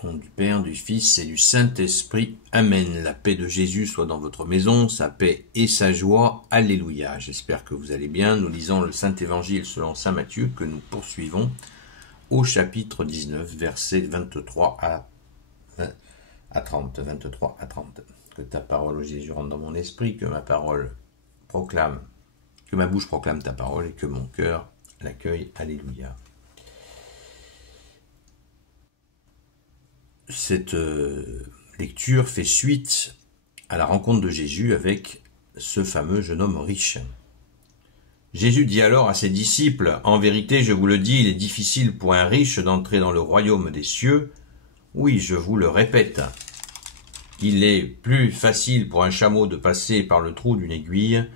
Au nom du Père, du Fils et du Saint-Esprit. Amen. La paix de Jésus soit dans votre maison, sa paix et sa joie. Alléluia. J'espère que vous allez bien. Nous lisons le Saint-Évangile selon saint Matthieu que nous poursuivons au chapitre 19, versets 23 à 30. 23 à 30. Que ta parole, Jésus, rentre dans mon esprit, que ma parole proclame, que ma bouche proclame ta parole et que mon cœur l'accueille. Alléluia. Cette lecture fait suite à la rencontre de Jésus avec ce fameux jeune homme riche. Jésus dit alors à ses disciples, « En vérité, je vous le dis, il est difficile pour un riche d'entrer dans le royaume des cieux. Oui, je vous le répète. Il est plus facile pour un chameau de passer par le trou d'une aiguille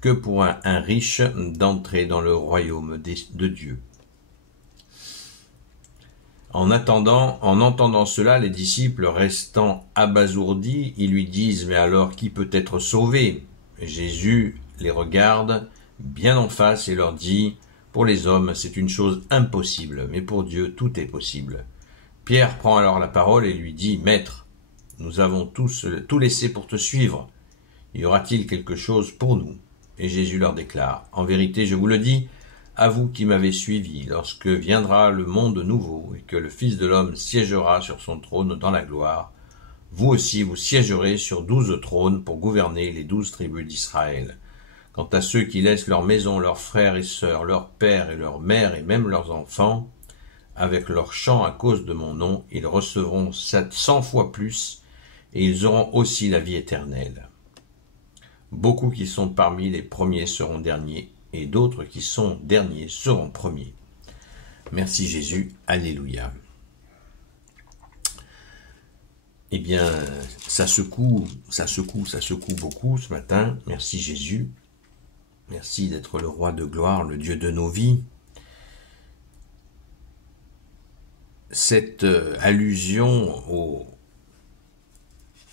que pour un riche d'entrer dans le royaume de Dieu. » En entendant cela, les disciples restant abasourdis, ils lui disent « Mais alors qui peut être sauvé ?» Jésus les regarde bien en face et leur dit « Pour les hommes, c'est une chose impossible, mais pour Dieu, tout est possible. » Pierre prend alors la parole et lui dit « Maître, nous avons tout laissé pour te suivre. Y aura-t-il quelque chose pour nous ?» Et Jésus leur déclare « En vérité, je vous le dis, à vous qui m'avez suivi, lorsque viendra le monde nouveau et que le Fils de l'homme siégera sur son trône dans la gloire, vous aussi vous siégerez sur 12 trônes pour gouverner les 12 tribus d'Israël. Quant à ceux qui laissent leur maison, leurs frères et sœurs, leurs pères et leurs mères et même leurs enfants, avec leurs champs à cause de mon nom, ils recevront 100 fois plus et ils auront aussi la vie éternelle. Beaucoup qui sont parmi les premiers seront derniers, et d'autres qui sont derniers seront premiers. Merci Jésus, alléluia. Eh bien, ça secoue beaucoup ce matin. Merci Jésus. Merci d'être le roi de gloire, le Dieu de nos vies. Cette allusion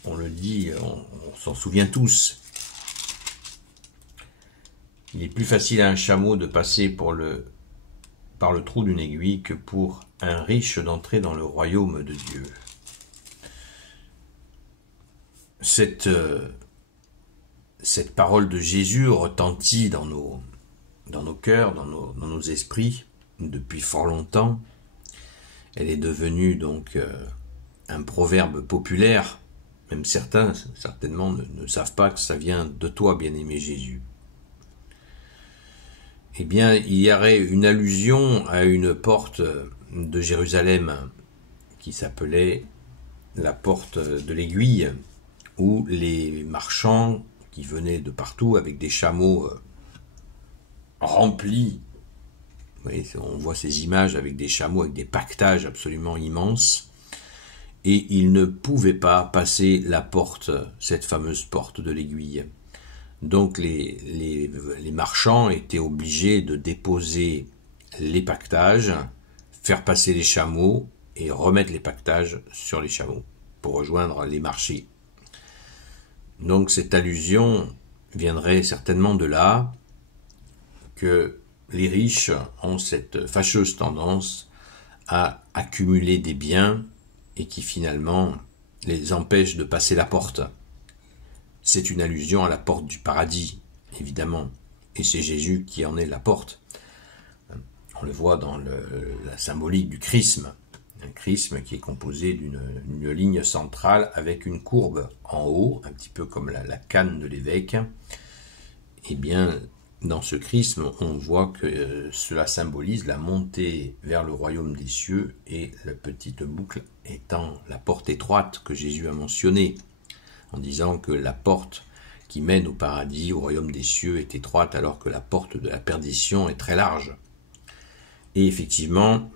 on le dit, on s'en souvient tous. Il est plus facile à un chameau de passer par le trou d'une aiguille que pour un riche d'entrer dans le royaume de Dieu. Cette parole de Jésus retentit dans nos cœurs, dans nos esprits, depuis fort longtemps. Elle est devenue donc un proverbe populaire. Même certains, certainement, ne savent pas que ça vient de toi, bien-aimé Jésus. Eh bien, il y aurait une allusion à une porte de Jérusalem qui s'appelait la porte de l'Aiguille, où les marchands qui venaient de partout avec des chameaux remplis, vous voyez, on voit ces images avec des chameaux, avec des pactages absolument immenses, et ils ne pouvaient pas passer la porte, cette fameuse porte de l'Aiguille. Donc les marchands étaient obligés de déposer les pactages, faire passer les chameaux et remettre les pactages sur les chameaux pour rejoindre les marchés. Donc cette allusion viendrait certainement de là que les riches ont cette fâcheuse tendance à accumuler des biens et qui finalement les empêchent de passer la porte. C'est une allusion à la porte du paradis, évidemment, et c'est Jésus qui en est la porte. On le voit dans la symbolique du chrisme, un chrisme qui est composé d'une ligne centrale avec une courbe en haut, un petit peu comme la canne de l'évêque. Eh bien, dans ce chrisme, on voit que cela symbolise la montée vers le royaume des cieux et la petite boucle étant la porte étroite que Jésus a mentionnée, en disant que la porte qui mène au paradis, au royaume des cieux, est étroite alors que la porte de la perdition est très large. Et effectivement,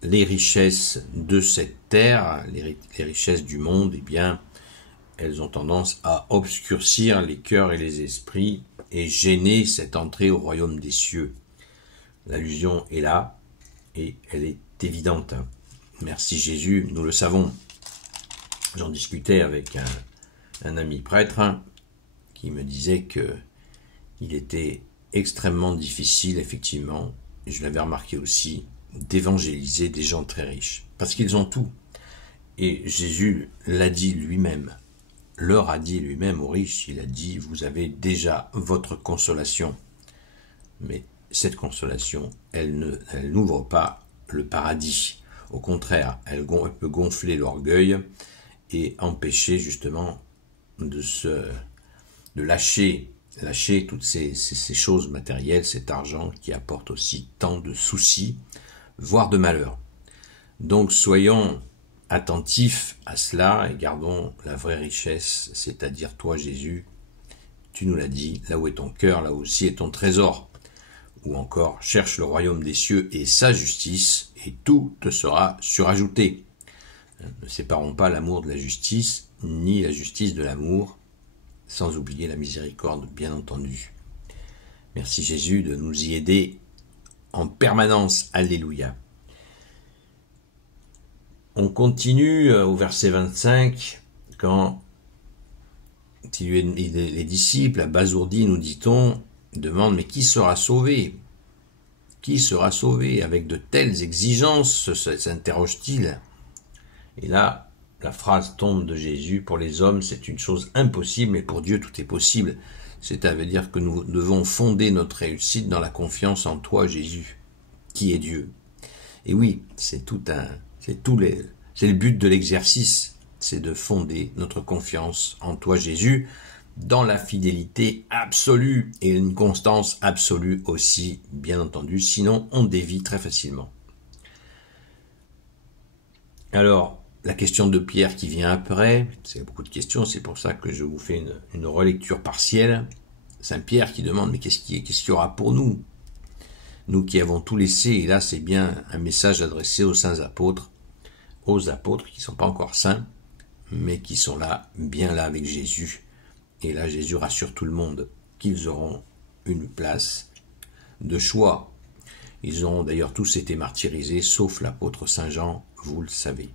les richesses de cette terre, les richesses du monde, eh bien, elles ont tendance à obscurcir les cœurs et les esprits et gêner cette entrée au royaume des cieux. L'allusion est là et elle est évidente. Merci Jésus, nous le savons. J'en discutais avec un ami prêtre qui me disait qu'il était extrêmement difficile, effectivement, et je l'avais remarqué aussi, d'évangéliser des gens très riches. Parce qu'ils ont tout. Et Jésus l'a dit lui-même, leur a dit lui-même aux riches, il a dit, vous avez déjà votre consolation. Mais cette consolation, elle n'ouvre pas le paradis. Au contraire, elle peut gonfler l'orgueil et empêcher justement de lâcher toutes ces choses matérielles, cet argent qui apporte aussi tant de soucis, voire de malheur. Donc soyons attentifs à cela et gardons la vraie richesse, c'est-à-dire toi Jésus, tu nous l'as dit, là où est ton cœur, là aussi est ton trésor. Ou encore, cherche le royaume des cieux et sa justice, et tout te sera surajouté. Ne séparons pas l'amour de la justice, ni la justice de l'amour, sans oublier la miséricorde, bien entendu. Merci Jésus de nous y aider en permanence. Alléluia. On continue au verset 25, quand les disciples, abasourdis, nous dit-on, demandent, mais qui sera sauvé? Qui sera sauvé? Avec de telles exigences, s'interroge-t-il. Et là, la phrase tombe de Jésus, pour les hommes, c'est une chose impossible, mais pour Dieu, tout est possible. C'est-à-dire que nous devons fonder notre réussite dans la confiance en toi, Jésus, qui est Dieu. Et oui, c'est le but de l'exercice, c'est de fonder notre confiance en toi, Jésus, dans la fidélité absolue et une constance absolue aussi, bien entendu, sinon on dévie très facilement. Alors, la question de Pierre qui vient après, c'est beaucoup de questions, c'est pour ça que je vous fais une relecture partielle. Saint Pierre qui demande, mais qu'est-ce qu'il y aura pour nous? Nous qui avons tout laissé, et là c'est bien un message adressé aux saints apôtres, qui ne sont pas encore saints, mais qui sont là, bien là avec Jésus. Et là, Jésus rassure tout le monde qu'ils auront une place de choix. Ils auront d'ailleurs tous été martyrisés, sauf l'apôtre Saint Jean, vous le savez.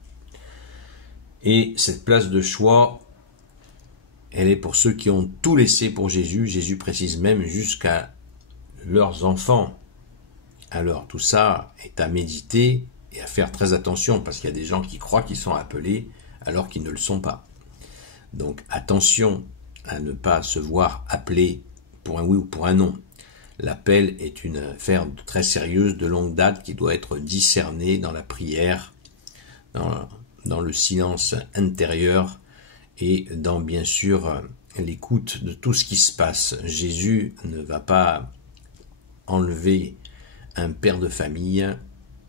Et cette place de choix, elle est pour ceux qui ont tout laissé pour Jésus. Jésus précise même jusqu'à leurs enfants. Alors, tout ça est à méditer et à faire très attention, parce qu'il y a des gens qui croient qu'ils sont appelés alors qu'ils ne le sont pas. Donc, attention à ne pas se voir appelé pour un oui ou pour un non. L'appel est une affaire très sérieuse, de longue date, qui doit être discernée dans la prière, dans le silence intérieur et dans, bien sûr, l'écoute de tout ce qui se passe. Jésus ne va pas enlever un père de famille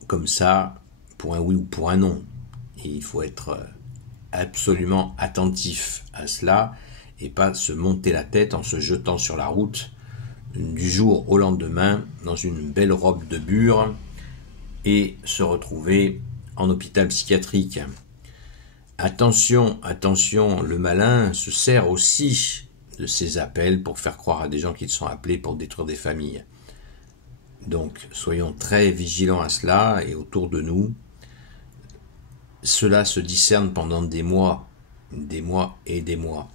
comme ça pour un oui ou pour un non. Et il faut être absolument attentif à cela et pas se monter la tête en se jetant sur la route du jour au lendemain dans une belle robe de bure et se retrouver en hôpital psychiatrique. Attention, attention, le malin se sert aussi de ces appels pour faire croire à des gens qu'ils sont appelés pour détruire des familles. Donc, soyons très vigilants à cela et autour de nous. Cela se discerne pendant des mois et des mois.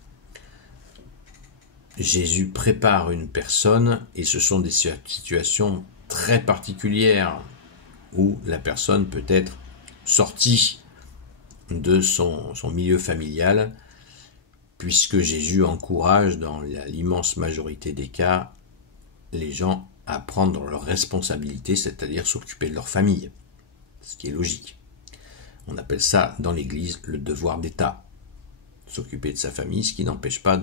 Jésus prépare une personne et ce sont des situations très particulières où la personne peut être sortie de son milieu familial, puisque Jésus encourage dans l'immense majorité des cas les gens à prendre leurs responsabilités, c'est-à-dire s'occuper de leur famille, ce qui est logique. On appelle ça dans l'Église le devoir d'État, s'occuper de sa famille, ce qui n'empêche pas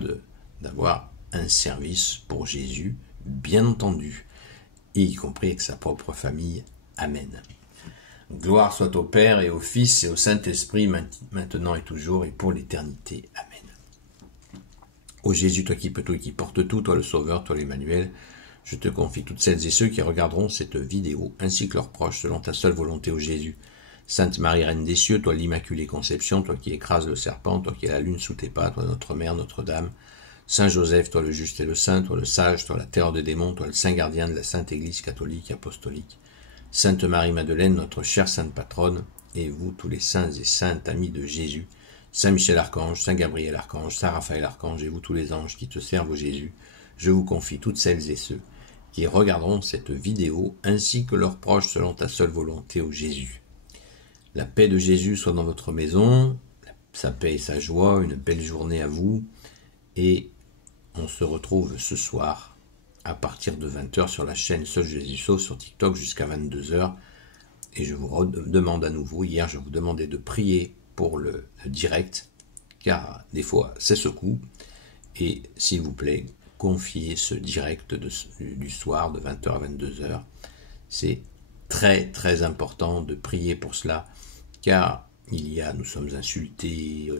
d'avoir un service pour Jésus, bien entendu, et y compris avec sa propre famille. Amen. Gloire soit au Père et au Fils et au Saint-Esprit, maintenant et toujours et pour l'éternité. Amen. Ô Jésus, toi qui peux tout et qui portes tout, toi le Sauveur, toi l'Emmanuel, je te confie toutes celles et ceux qui regarderont cette vidéo, ainsi que leurs proches, selon ta seule volonté, ô Jésus. Sainte Marie, Reine des cieux, toi l'Immaculée Conception, toi qui écrases le serpent, toi qui es la lune sous tes pas, toi notre Mère, Notre-Dame, Saint Joseph, toi le juste et le saint, toi le sage, toi la terreur des démons, toi le saint gardien de la Sainte Église catholique apostolique, Sainte Marie-Madeleine, notre chère sainte patronne, et vous tous les saints et saintes amis de Jésus, Saint Michel Archange, Saint Gabriel Archange, Saint Raphaël Archange, et vous tous les anges qui te servent, ô Jésus, je vous confie toutes celles et ceux qui regarderont cette vidéo, ainsi que leurs proches selon ta seule volonté, ô Jésus. La paix de Jésus soit dans votre maison, sa paix et sa joie, une belle journée à vous, et on se retrouve ce soir à partir de 20h sur la chaîne Seul Jésus Sauve sur TikTok jusqu'à 22h. Et je vous demande à nouveau, hier je vous demandais de prier pour le direct, car des fois c'est ce coup, et s'il vous plaît, confiez ce direct du soir de 20h à 22h. C'est très très important de prier pour cela, car nous sommes insultés,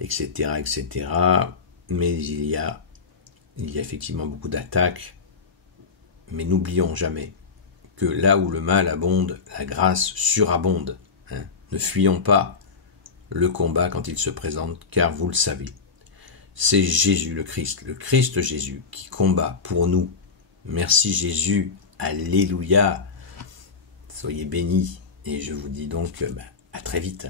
etc., etc., mais il y a effectivement beaucoup d'attaques, mais n'oublions jamais que là où le mal abonde, la grâce surabonde. Ne fuyons pas le combat quand il se présente, car vous le savez, c'est Jésus le Christ Jésus, qui combat pour nous. Merci Jésus, alléluia, soyez bénis, et je vous dis donc à très vite.